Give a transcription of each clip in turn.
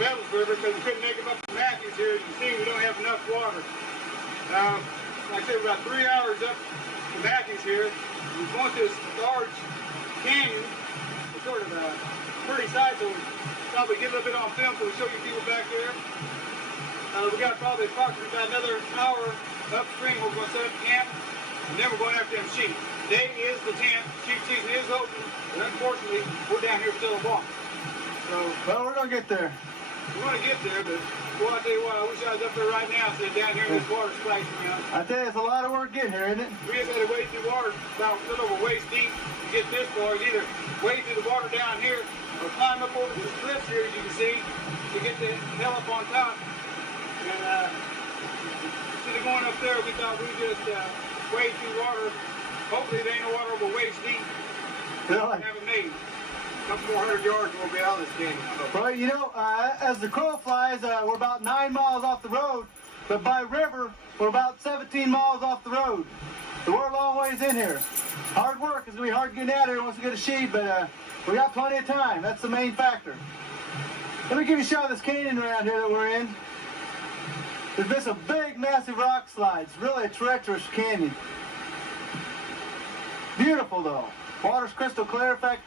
Bells River because we couldn't make them up to Matthews here. As you see, we don't have enough water. Like I said, we're about 3 hours up to Matthews here. We're going through this large canyon. It's sort of a pretty sight, so we'll probably get a little bit on film so we show you people back there. We got probably approximately about another hour upstream. We're going to set up camp, and then we're going after them sheep. Today is the 10th. Sheep season is open, but unfortunately, we're down here still a walk. So, well, we're going to get there. We're going to get there, but well, I'll tell you what, I wish I was up there right now instead of down here in this water splashing around. I tell you, it's a lot of work getting here, isn't it? We just had to wade through water about a little over waist deep to get this far. It's either wade through the water down here or climb up over these cliffs here, as you can see, to get the hell up on top. And instead of going up there, we thought we'd just wade through water. Hopefully there ain't no water over waist deep. Really? We haven't made a couple more 100 yards and we'll be out of this canyon. Well, you know, as the crow flies, we're about 9 miles off the road, but by river, we're about 17 miles off the road. So we're a long ways in here. Hard work. It's going to be hard getting out of here once we get a sheep, but we got plenty of time. That's the main factor. Let me give you a shot of this canyon around here that we're in. There's been some big, massive rock slides. Really a treacherous canyon. Beautiful, though. Water's crystal clear. In fact,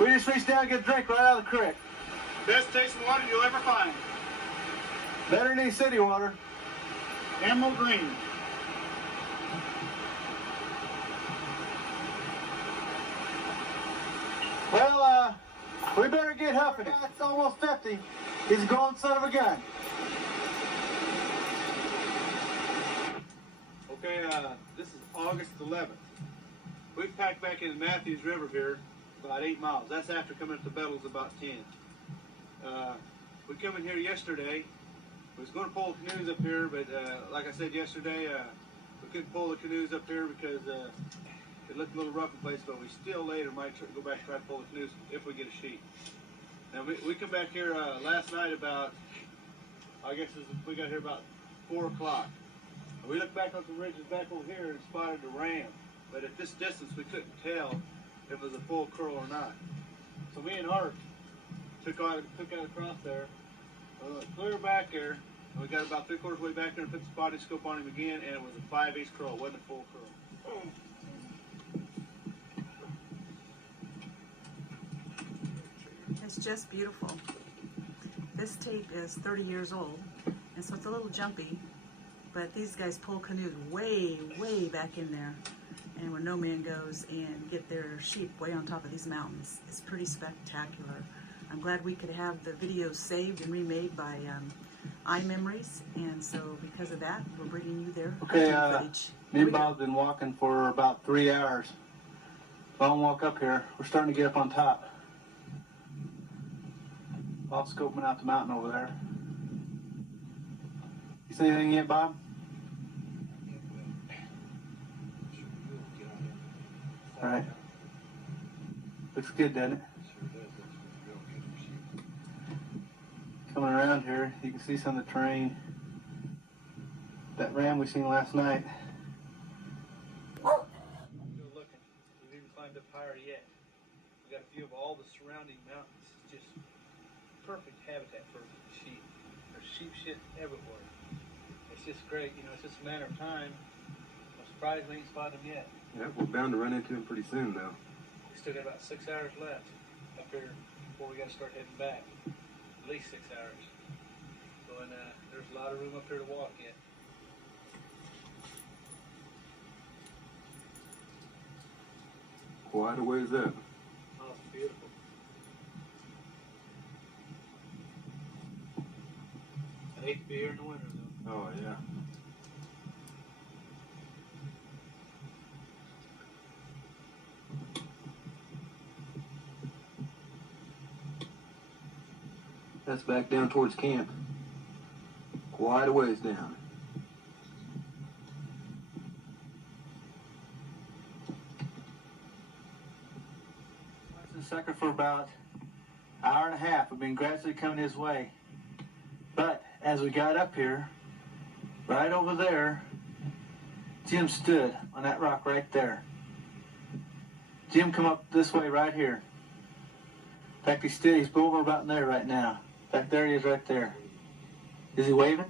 we just reached down and get a drink right out of the creek. Best tasting water you'll ever find. Better than any city water. Emerald green. Well, we better get huffing it. It's almost 50. He's a going son of a gun. Okay, this is August 11th. We've packed back into Matthews River here about 8 miles. That's after coming up to Bettles about 10. We come in here yesterday. We was going to pull canoes up here, but like I said yesterday, we couldn't pull the canoes up here because it looked a little rough in place, but we still later might go back and try to pull the canoes if we get a sheep. Now, we come back here last night about, I guess we got here about 4 o'clock. We looked back on the ridges back over here and spotted a ram, but at this distance we couldn't tell if it was a full curl or not. So me and Art took out across there, clear back there, and we got about 3/4 way back there and put the spotting scope on him again, and it was a 5/8 curl. It wasn't a full curl. It's just beautiful. This tape is 30 years old, and so it's a little jumpy, but these guys pull canoes way, way back in there, and where no man goes, and get their sheep way on top of these mountains. It's pretty spectacular. I'm glad we could have the videos saved and remade by iMemories, and so because of that, we're bringing you their hunting footage. Me and Bob's been walking for about 3 hours. Long walk up here. We're starting to get up on top. Bob's scoping out the mountain over there. You see anything yet, Bob? All right. Looks good, doesn't it? Coming around here, you can see some of the terrain. That ram we seen last night. Still looking. We've even climbed up higher yet. We got a view of all the surrounding mountains. It's just perfect habitat for sheep. There's sheep shit everywhere. It's just great. You know, it's just a matter of time. I'm surprised we ain't spotted them yet. Yeah, we're bound to run into them pretty soon, though. We still got about 6 hours left up here before we got to start heading back. At least 6 hours. So, and there's a lot of room up here to walk yet. Quite a ways up. Oh, it's beautiful. I hate to be here in the winter, though. Oh, yeah. That's back down towards camp. Quite a ways down. The sucker for about an hour and a half. We've been gradually coming his way. But as we got up here, right over there, Jim stood on that rock right there. Jim come up this way right here. In fact, he stood, he's over about in there right now. Back there he is right there. Is he waving?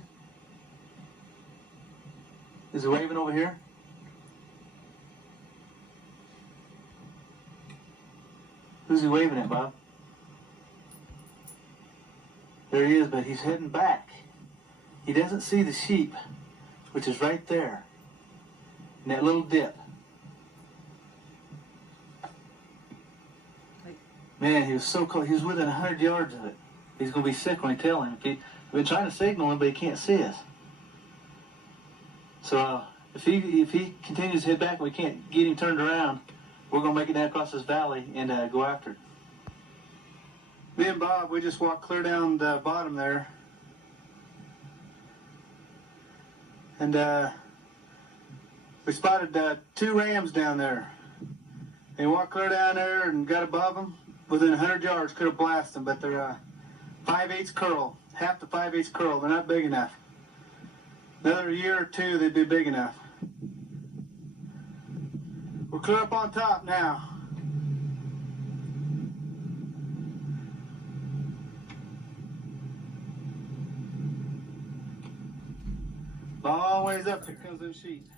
Is he waving over here? Who's he waving at, Bob? There he is, but he's heading back. He doesn't see the sheep, which is right there, in that little dip. Man, he was so close. He was within 100 yards of it. He's going to be sick when I tell him. We've been trying to signal him, but he can't see us. So if he continues to head back and we can't get him turned around, we're going to make it down across this valley and go after it. Me and Bob, we just walked clear down the bottom there. And we spotted 2 rams down there. They walked clear down there and got above them. Within 100 yards, could have blasted them, but they're 5/8 curl, half to 5/8 curl. They're not big enough. Another year or 2, they'd be big enough. We're clear up on top now. Long ways up, here comes them sheep.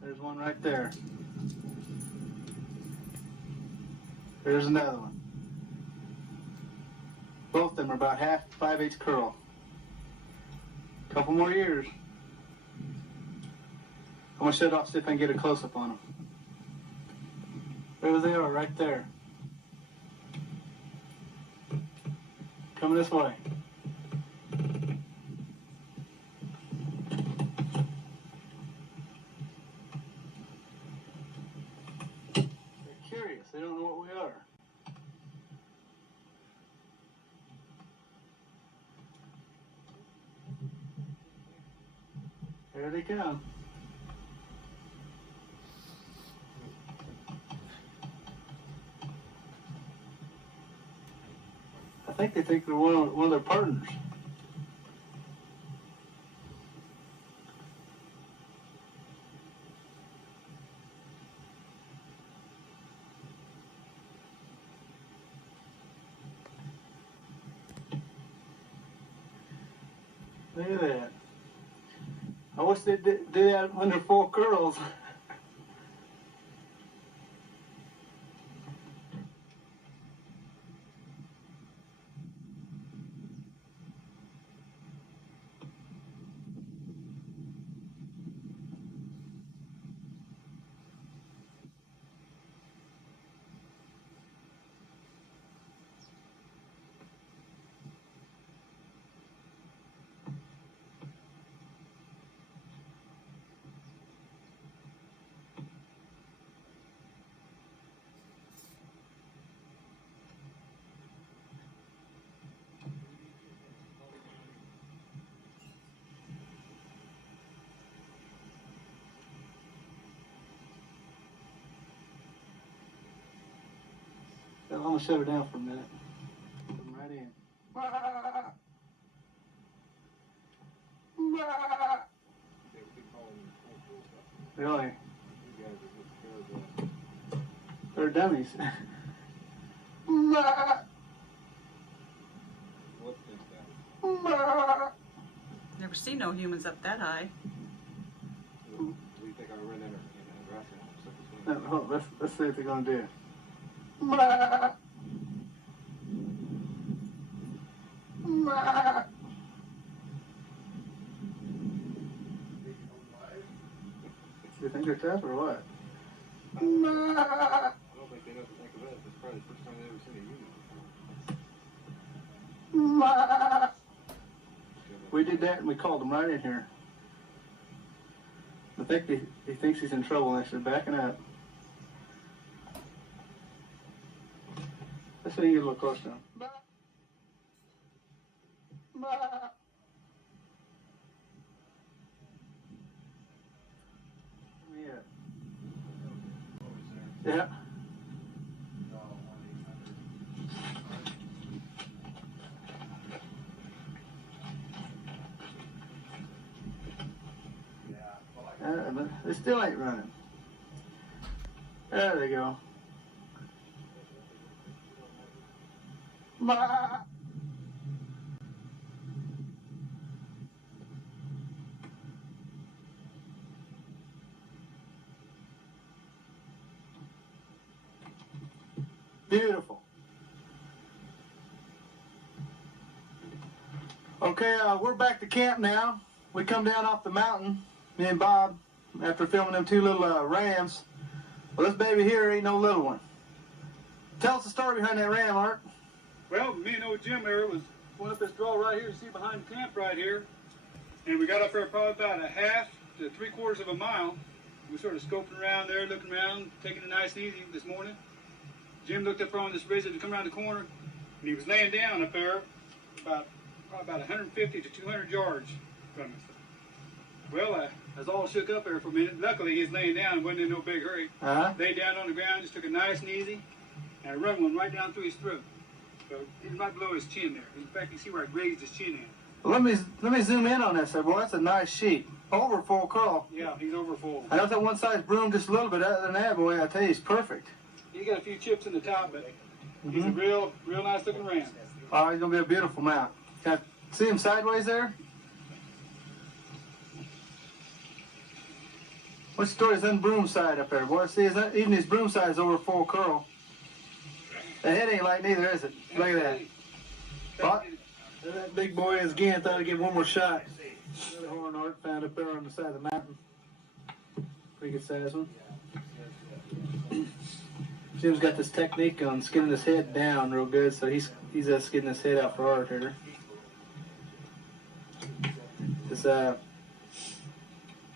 There's one right there. There's another one. Both of them are about half 5/8 curl. Couple more years. I'm gonna shut off, see if I can get a close up on them. There they are, right there. Coming this way. They're curious. They don't know what we are. There they come. I think they think we're one of their partners. Look at that. I wish they did that under 4 curls. I'm gonna shut her down for a minute. Come right in. Really? They're dummies. Never seen no humans up that high. Do you think I run in a grass? No, let's see what they're gonna do. You think they're tough or what? I don't think they know what to think of it. It's probably the first time they've ever seen a human. We did that and we called him right in here. I think he thinks he's in trouble and they're backing up. Let's see you get a little close to him. Yeah. But they still ain't running. There they go. Bah. Beautiful. Okay, we're back to camp now. We come down off the mountain, me and Bob, after filming them two little rams. Well, this baby here ain't no little one. Tell us the story behind that ram, Art. Well, me and old Jim there was going up this draw right here, you see behind the camp right here. And we got up there probably about a half to 3/4 of a mile. We sort of scoping around there, looking around, taking it nice and easy this morning. Jim looked up on this ridge as we come around the corner, and he was laying down up there about 150 to 200 yards from us. Well, I was all shook up there for a minute. Luckily, he was laying down and wasn't in no big hurry. Laid down on the ground, just took it nice and easy, and I run one right down through his throat. So he's right below his chin there. In fact, you see where I grazed his chin in. Well, let me zoom in on this there, boy. That's a nice sheep. Over full curl. Yeah, he's over full. I know that one side's broomed just a little bit. Other than that, boy, I tell you, he's perfect. He got a few chips in the top, but he's a real nice looking ram. Oh, he's gonna be a beautiful mount. Can I see him sideways there? What story is that broom side up there, boy? See, even his broom side is over full curl. The head ain't light neither, is it? Look at that. What? There that big boy is again. Thought I'd give one more shot. Another horn Art found up there on the side of the mountain. Pretty good size one. Jim's got this technique on skinning his head down real good, so he's skinning his head out for Art here. It's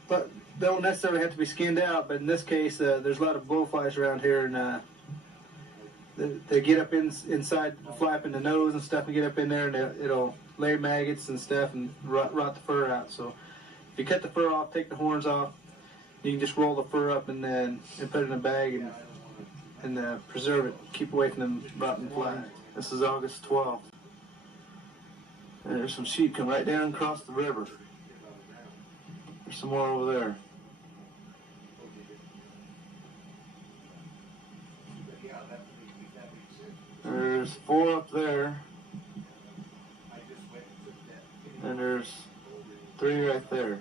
but they don't necessarily have to be skinned out, but in this case, there's a lot of blowflies around here, and they get up inside, flapping the nose and stuff, and get up in there, and it'll lay maggots and stuff and rot the fur out. So if you cut the fur off, take the horns off, you can just roll the fur up and put it in a bag and preserve it. Keep away from them rotten flies. This is August 12th. And there's some sheep come right down across the river. There's some more over there. There's 4 up there. And there's 3 right there.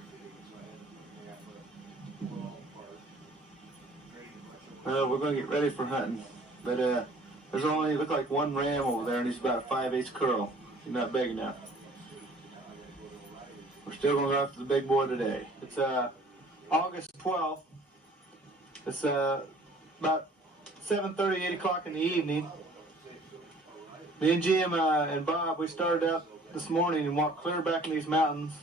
We're going to get ready for hunting. But there's only, look like 1 ram over there, and he's about 5/8 curl. He's not big enough. We're still going to go after the big boy today. It's August 12th. It's about 7:30, 8 o'clock in the evening. Me and Jim and Bob, we started out this morning and walked clear back in these mountains.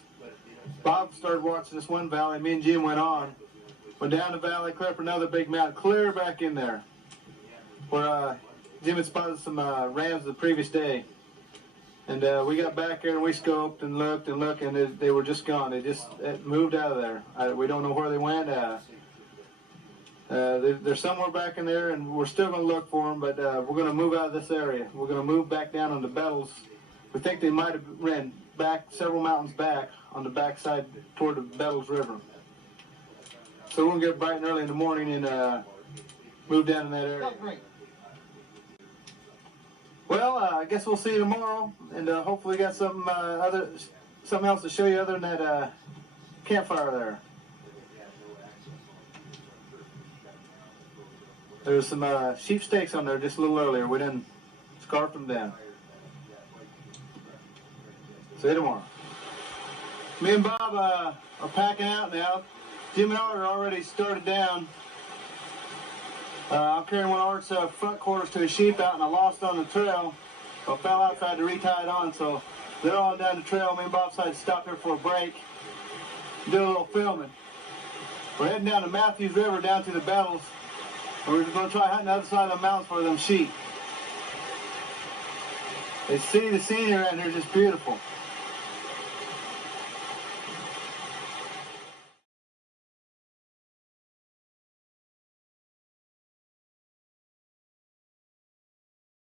Bob started watching this one valley. Me and Jim went on. Went down the valley, clear up another big mountain, clear back in there. Where Jim had spotted some rams the previous day. And we got back there and we scoped and looked, and they were just gone. They just moved out of there. We don't know where they went. They're somewhere back in there, and we're still going to look for them, but we're going to move out of this area. We're going to move back down on the Bettles. We think they might have ran back several mountains back on the backside toward the Bettles River. So we're going to get bright and early in the morning and move down in that area. Well, I guess we'll see you tomorrow, and hopefully we got something else to show you other than that campfire there. There's some sheep steaks on there just a little earlier. We didn't scarf them down. See you tomorrow. Me and Bob are packing out now. Jim and Art are already started down. I'm carrying one of Art's front quarters to his sheep out, and I lost on the trail. I fell out, so I had to retie it on. So they're on down the trail. Me and Bob decided to stop here for a break, do a little filming. We're heading down the Matthews River down to the Bettles. And we're going to try hunting the other side of the mountains for them sheep. They see the scenery around here is just beautiful.